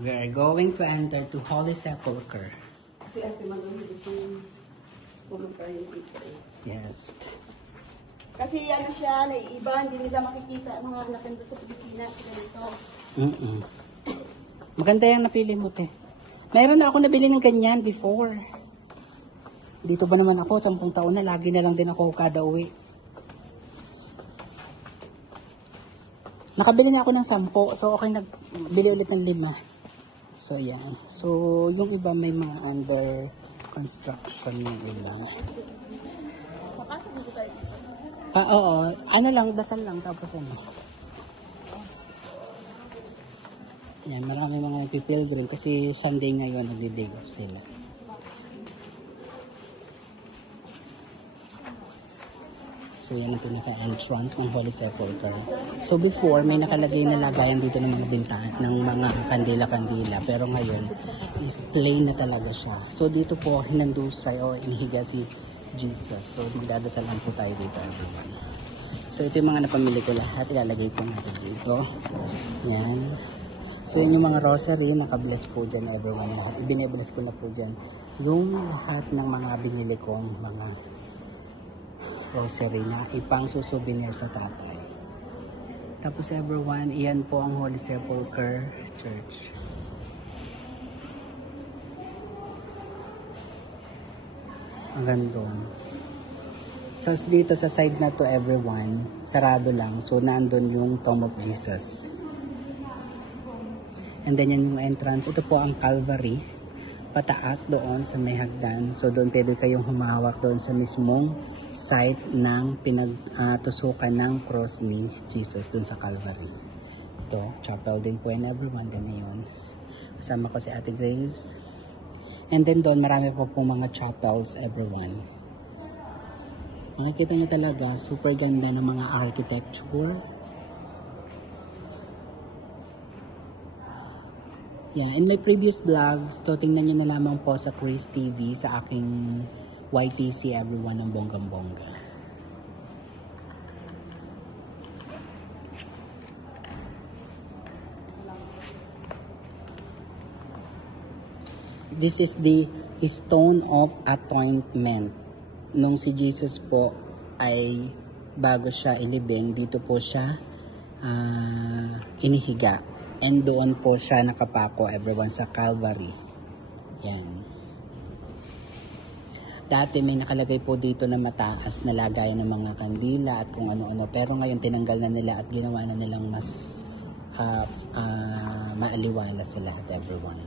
We are going to enter to Holy Sepulchre. Kasi ate mag-uwi kasi tulog tayo dito. Yes. Kasi ano siya, naiiba, hindi nila makikita ang mga anak nito sa Pilipinas. Ganito. Maganda yung napili mo, te. Mayroon na ako nabili ng ganyan before. Dito ba naman ako, 10 taon na, lagi na lang din ako kada uwi. Nakabili na ako ng 10, so okay, nagbili ulit ng 5. So, yan. So, yung iba may mga under construction yung iba. Papasok mo tayo dito. Oo. Ano lang, dasal lang, tapos ano. Yan, marami mga nagpipilgrim kasi Sunday ngayon, nagdi-day off sila. So, yan ang pinaka-entrance ng Holy Sepulchre. So, before, may nakalagay na lagayan dito ng mga bintahan, ng mga kandila-kandila. Pero ngayon, is plain na talaga siya. So, dito po, hinandusay o inihiga si Jesus. So, magdadasal lang po tayo dito, everyone. So, ito yung mga napamili ko lahat. Ilalagay ko natin dito. Yan. So, yun yung mga rosary. Nakabless po dyan, everyone. Lahat. Ibinabless ko na po dyan. Yung lahat ng mga binili kong mga rosary na ipang susouvenir sa tatay. Tapos everyone, iyan po ang Holy Sepulchre Church. Ang gandun. So dito sa side na to everyone, sarado lang. So nandun yung Tomb of Jesus. And then yan yung entrance. Ito po ang Calvary. Pataas doon sa may hagdan. So doon pwede kayong humawak doon sa mismong site ng pinagtusukan ng cross ni Jesus doon sa Calvary. Ito, chapel din po and everyone din na yun. Kasama ko si Ate Grace. And then doon marami po pong mga chapels everyone. Makikita nyo talaga, super ganda ng mga architecture. Yeah, in my previous vlogs, to tingnan nyo na lamang po sa Chris TV sa aking YTC everyone ng bonggang-bongga. This is the Stone of Atonement. Nung si Jesus po ay bago siya ilibing, dito po siya inihiga. And doon po siya nakapako everyone sa Calvary. Yan. Dati may nakalagay po dito na mataas na lagayan ng mga kandila at kung ano-ano. Pero ngayon tinanggal na nila at ginawa na nilang mas maaliwalas sa lahat everyone.